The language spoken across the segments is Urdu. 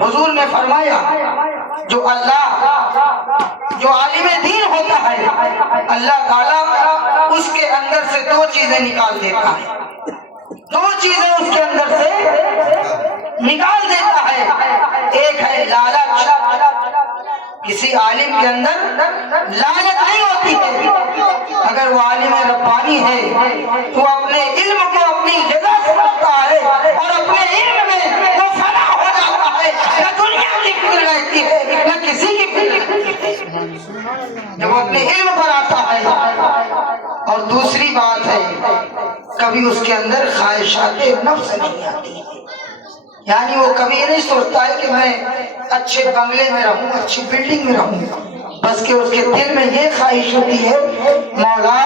حضور نے فرمایا جو عالم دین ہوتا ہے اللہ تعالیٰ اس کے اندر سے دو چیزیں نکال دیتا ہے، دو چیزیں اس کے اندر سے نکال دیتا ہے۔ ایک ہے لالچ، کسی عالم کے اندر لالچ نہیں ہوتی ہے، اگر وہ عالم ربانی ہے تو اپنے علم کو اپنی جگہ سمجھتا ہے اور اپنے علم میں وہ فنا ہو جاتا ہے، نہ دنیا کی فکر رہتی ہے نہ کسی کی فکر، جب وہ اپنے علم پر آتا ہے۔ اور دوسری بات ہے کبھی اس کے اندر خواہشات نفس نہیں آتی، یعنی وہ کبھی یہ نہیں سوچتا ہے کہ میں اچھے بنگلے میں رہوں، اچھی بلڈنگ میں رہوں، بس کہ اس کے دل میں یہ خواہش ہوتی ہے مولا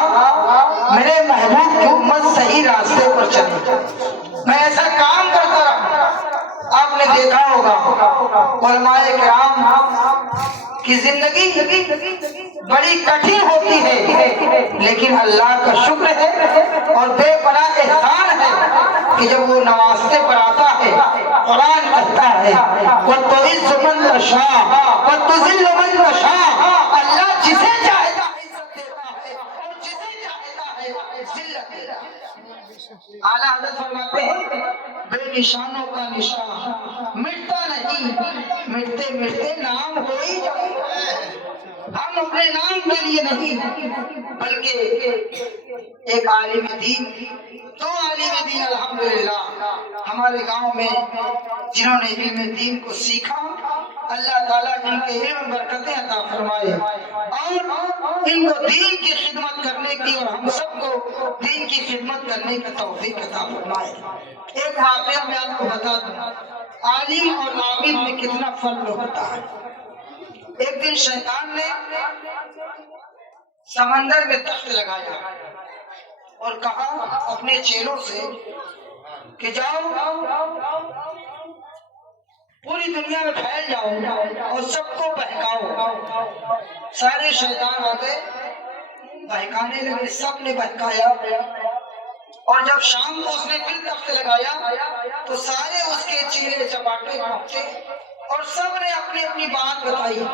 میرے محبوب کی امت صحیح راستے پر چلے، میں ایسا کام کرتا رہوں۔ آپ نے دیکھا ہوگا علماء کرام کی زندگی بڑی کٹھن ہوتی ہے، لیکن اللہ کا شکر ہے اور بے پناہ احسان ہے کہ جب وہ نوازتے پر آتا ہے قرآن کہتا ہے وَتُعِزُّ مَن تَشَاءُ وَتُذِلُّ مَن تَشَاءُ، اللہ جسے چاہتا ہے عزت دیتا ہے اور جسے چاہتا ہے ذلت دیتا ہے۔ اعلیٰ حضرت فرماتے ہیں بے نشانوں کا نشان مٹتا نہیں، مٹتے مٹتے نام ہو ہی جائے گا۔ ہم اپنے نام کے لیے نہیں بلکہ ایک عالم دین، دو عالم دین الحمدللہ ہمارے گاؤں میں جنہوں نے علم دین کو سیکھا، اللہ تعالیٰ ان کے علم برکتیں عطا فرمائے اور ان کو دین کی خدمت کرنے کی اور ہم سب کو دین کی خدمت کرنے کا توفیق عطا فرمائے۔ ایک واقعہ میں آپ کو بتا دوں عالم اور عابد میں کتنا فرق ہوتا ہے۔ ایک دن شیطان نے سمندر میں تخت لگایا اور کہا اپنے چیلوں سے کہ جاؤ پوری دنیا میں پھیل جاؤ اور سب کو بہکاؤ۔ سارے شیطان آ گئے، بہکانے لگے، سب نے بہکایا اور جب شام کو اس نے پھر تخت لگایا تو سارے اس کے چیلے چپاٹے پہنچے اور سب نے اپنی اپنی بات بتائی۔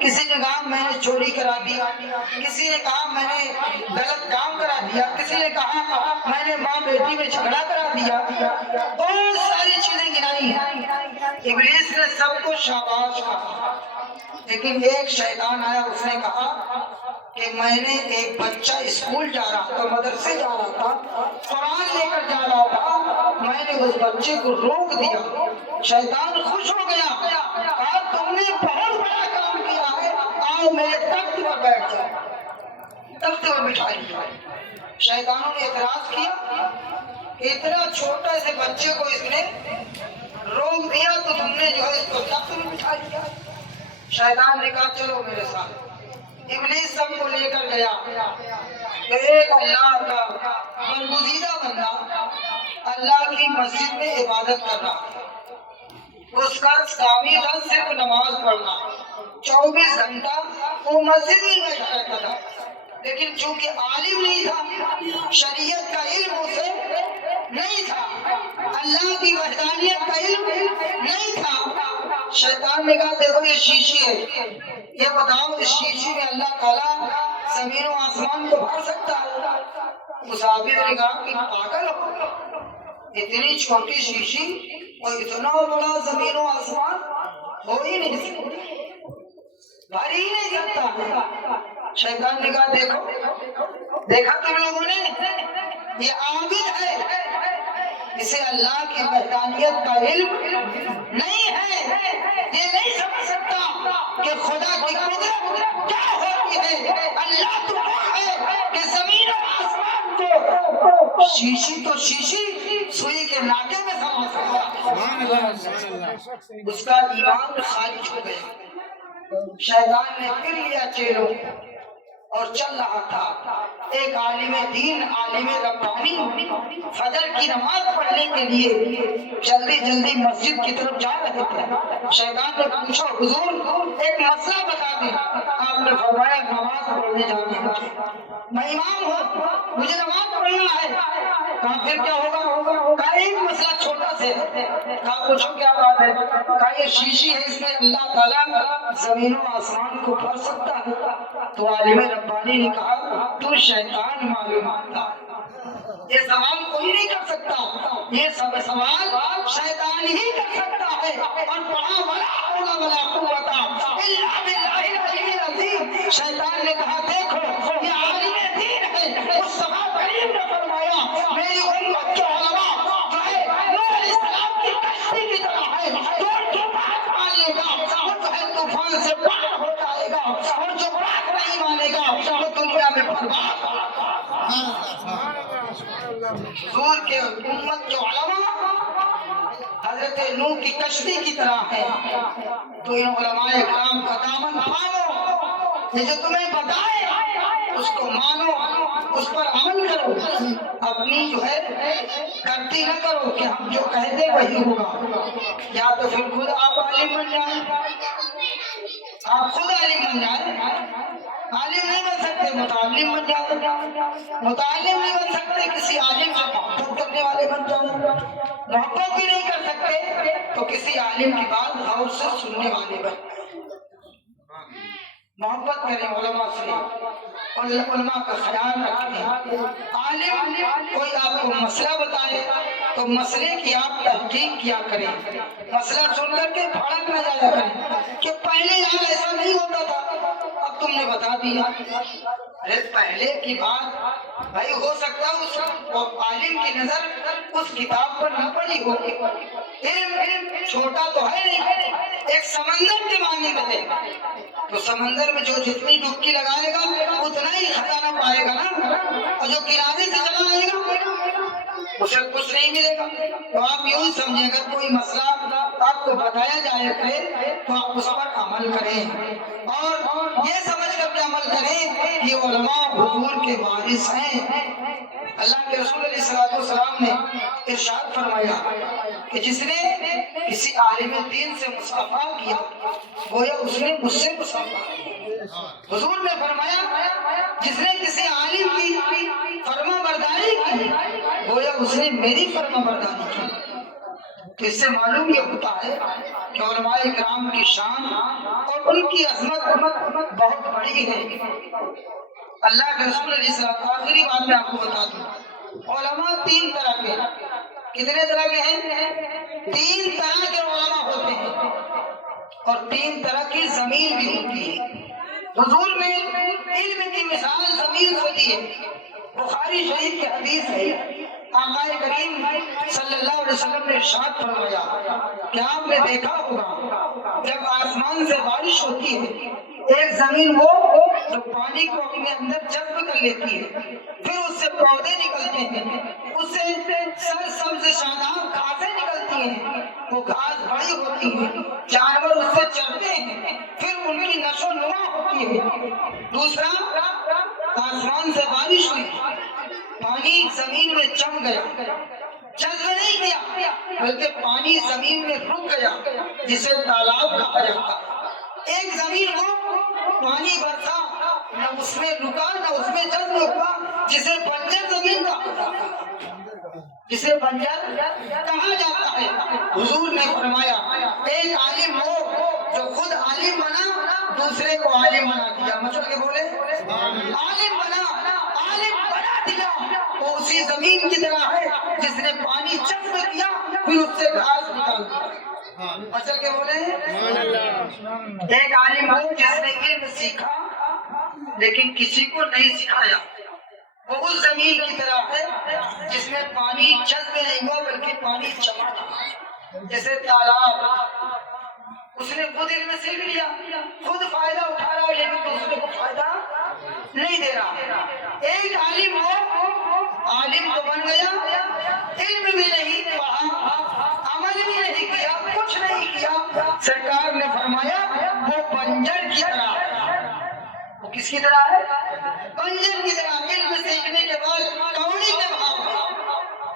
کسی نے کہا میں نے چوری کرا دیا، کسی نے کہا میں نے غلط کام کرا دیا، کسی نے کہا میں نے ماں بیٹی میں جھگڑا کرا دیا، بہت ساری چیزیں گنائی۔ ابلیس نے سب کو شاباش کہا، لیکن ایک شیطان آیا، اس نے کہا کہ میں نے ایک بچہ اسکول جا رہا تھا، مدرسے جا رہا تھا، قرآن لے کر جا رہا تھا، میں نے اس بچے کو روک دیا۔ شیطان خوش ہو گیا، کہا تم نے بہت بڑا کام کیا ہے، آؤ میرے تخت پر بیٹھ جاؤ۔ تخت پر بٹھا لیا۔ شیطانوں نے اعتراض کیا کہ اتنا چھوٹا سے بچے کو اس نے روک دیا تو تم نے جو ہے اس کو تخت میں بٹھا لیا۔ شیطان نے کہا چلو میرے ساتھ۔ ابلیس سب کو لے کر گیا کہ ایک اللہ کا برگزیدہ بندہ اللہ کی مسجد میں عبادت کر رہا ہے، اس کا کامی تھا صرف نماز پڑھنا، 24 گھنٹہ وہ مسجد میں بیٹھا رہتا تھا، لیکن چونکہ عالم نہیں تھا، شریعت کا علم اسے نہیں تھا، اللہ کی وحدانیت کا علم نہیں تھا۔ شیطان نے کہا دیکھو یہ شیشی ہے، یہ بتاؤ اس شیشی میں اللہ تعالیٰ زمین و آسمان کو بھر سکتا ہے؟ اس عابد نے کہا کہ پاگل ہو، اتنی چھوٹی شیشی اور اتنا بڑا زمین و آسمان ہو ہی نہیں سکتا، بھر ہی نہیں سکتا۔ شیطان نے کہا دیکھا تم لوگوں نے، یہ عابد ہے، اسے اللہ کی وحدانیت کا علم نہیں ہے، یہ نہیں سمجھ سکتا کہ خدا کی قدرت کیا ہوتی ہے۔ اللہ تو وہ ہے کہ زمین و آسمان کو شیشی تو شیشی سوئی کے ناکے میں سما سکتا۔ اس کا ایمان خارج ہو گیا۔ شیطان نے پھر لیا چیلوں اور چل رہا تھا۔ ایک عالم دین، عالم ربانی فجر کی نماز پڑھنے کے لیے جلدی جلدی مسجد کی طرف جا رہے تھے۔ شیطان نے پوچھا حضور ایک مسئلہ بتا دیں۔ آپ نے فرمایا نماز پڑھنے جانا ہے، میں امام ہوں، مجھے نماز پڑھنا ہے۔ کہا پھر کیا ہوگا؟ کہا ایک مسئلہ چھوٹا سے، کہا پوچھو کیا بات ہے؟ کہا یہ شیشی ہے، اس میں اللہ تعالیٰ زمین و آسمان کو بھر سکتا ہے۔ تو عالم ربانی نے کہا تو شیطان معلوم آتا، یہ سوال کوئی نہیں کر سکتا، یہ سب سوال شیطان ہی کر سکتا ہے۔ اور پڑھا ولا حول ولا قوت الا باللہ العلی العظیم۔ شیطان نے کہا دیکھو یہ عالم دین ہے، مصطفیٰ کریم نے فرمایا میری امت کے علماء جو ہے نوح علیہ السلام کی کشتی کی طرح ہے، جو بات مان لے گا وہ جو ہے طوفان سے پار ہو جائے گا، اور جو بات نہیں مانے گا وہ دنیا میں برباد ہوگا۔ حضور کے امت کے علماء حضرت نوح کی کشتی کی طرح ہے، تو ان علماء اکرام کا دامن تھامو، یہ جو تمہیں بتائے اس کو مانو، اس پر عمل کرو، اپنی جو ہے کرتی نہ کرو کہ ہم جو کہتے وہی ہوگا، یا تو پھر خود آپ عالم بن جائیں، آپ خود عالم بن جائیں، عالم نہیں بن سکتے متعلم بن جائیں، متعلم نہیں بن سکتے کسی عالم سے محبت کرنے والے بن جائیں، محبت بھی نہیں کر سکتے تو کسی عالم کی بات غور سے سننے والے بن جائیں۔ محبت کریں علماء سے، علماء کا خیال رکھیں، عالم کوئی آپ کو مسئلہ بتائے تو مسئلے کی آپ تحقیق کیا کریں، مسئلہ سن کر کے بھڑک نہ جایا کریں کہ پہلے یہاں ایسا نہیں ہوتا تھا اب تم نے بتا دیا۔ ارے پہلے کی بات بھائی ہو سکتا ہے اس عالم کی نظر اس کتاب پر نہ پڑی ہو، علم چھوٹا تو ہے نہیں، ایک سمندر کے مانند ہے، تو سمندر میں جو جتنی ڈبکی لگائے گا اتنا ہی خزانہ پائے گا نا، اور جو کنارے سے چلا آئے گا اسے کچھ نہیں ملے گا۔ تو آپ یوں سمجھیں اگر کوئی مسئلہ آپ کو بتایا جائے کرے تو آپ اس پر عمل کریں، اور یہ سمجھ کر کے عمل کریں کہ یہ علماء حضور کے وارث ہیں۔ اللہ کے رسول علیہ السلام نے ارشاد فرمایا کہ جس نے کسی عالم دین سے مصافحہ کیا گویا اس نے مجھ سے مصافحہ کیا۔ حضور نے فرمایا جس نے کسی عالم کی فرما برداری کی گویا اس نے میری فرما برداری کی۔ تو اس سے معلوم یہ ہوتا ہے کہ علماء کرام کی شان اور ان کی عظمت بہت بڑی ہے۔ اللہ کے رسول علیہ السلام، آخری بات میں آپ کو بتا دوں، علماء تین طرح کے، کتنے طرح کے ہیں؟ تین طرح کے علماء ہوتے ہیں، اور تین طرح کی زمین بھی ہوتی ہے۔ حضور نے علم کی مثال زمین سے دی ہے، بخاری شریف کی حدیث ہے، آقا کریم صلی اللہ علیہ وسلم نے ارشاد فرمایا کہ آپ نے دیکھا ہوگا جب آسمان سے بارش ہوتی ہے ایک زمین وہ جو پانی کو اپنے اندر جذب کر لیتی ہے، پھر اس سے پودے نکلتے ہیں، اس سے سرسبز شاداب گھاسیں نکلتی ہیں، وہ گھاس بڑی ہوتی ہے، جانور اس سے چرتے ہیں، پھر ان کی نشو و نما ہوتی ہے۔ دوسرا، آسمان سے بارش ہوئی، پانی زمین میں جم گیا، جذب نہیں کیا بلکہ پانی زمین میں رک گیا، جسے تالاب کہا جاتا ہے۔ ایک زمین ہو پانی برسا نہ اس میں رکا نہ اس میں جذب ہوا، جسے بنجر زمین کہا جاتا ہے، جسے بنجر کہا جاتا ہے۔ حضور نے فرمایا ایک عالم ہو جو خود عالم بنا دوسرے کو عالم بنا دیا، مچل کے بولے عالم بنا دیا، وہ اسی زمین کی طرح ہے جس نے پانی جذب کیا پھر اس سے گھاس نکال دیا، مچل کے بولے ایک عالم ہو جس نے علم سیکھا لیکن کسی کو نہیں سکھایا، وہ اس زمین کی طرح ہے جس میں پانی جذب نہیں ہوا بلکہ پانی جمع تھا، جیسے تالاب، اس نے خود علم سیکھ لیا، خود فائدہ اٹھا رہا ہے لیکن دوسرے کو فائدہ نہیں دے رہا۔ ایک عالم ہو، عالم تو بن گیا، علم بھی نہیں پڑھا، عمل بھی نہیں کیا، کچھ نہیں کیا، سرکار نے فرمایا وہ بنجر کی طرح ہے۔ وہ کس کی طرح ہے؟ بنجر کی طرح، علم سیکھنے کے بعد کوڑی کے بھاؤ،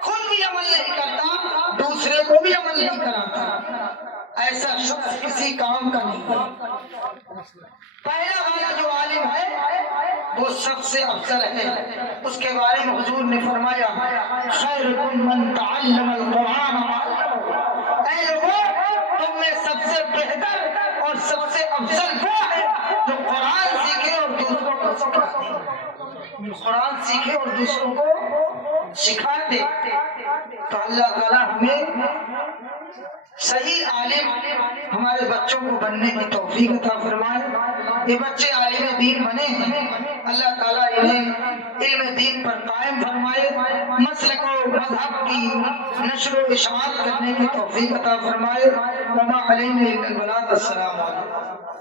خود بھی عمل نہیں کرتا دوسرے کو بھی عمل نہیں کراتا۔ ایسا شخص کسی کام کا نہیں ہے۔ پہلا والا جو عالم ہے وہ سب سے افضل ہے، اس کے بارے میں حضور نے فرمایا خیرکم من تعلم القرآن وعلمہ، اے لوگوں تم میں سب سے بہتر اور سب سے افضل وہ ہے جو قرآن سیکھے اور دوسروں کو سکھائے، قرآن سیکھے اور دوسروں کو سکھا دے۔ تو اللہ تعالیٰ ہمیں صحیح عالم ہمارے بچوں کو بننے کی توفیق عطا فرمائے۔ یہ بچے عالم دین بنے ہیں، اللہ تعالیٰ انہیں علم دین پر قائم فرمائے، مسلک و مذہب کی نشر و اشاعت کرنے کی توفیق عطا فرمائے۔ وما علینا الا البلاغ۔ السلام علیکم۔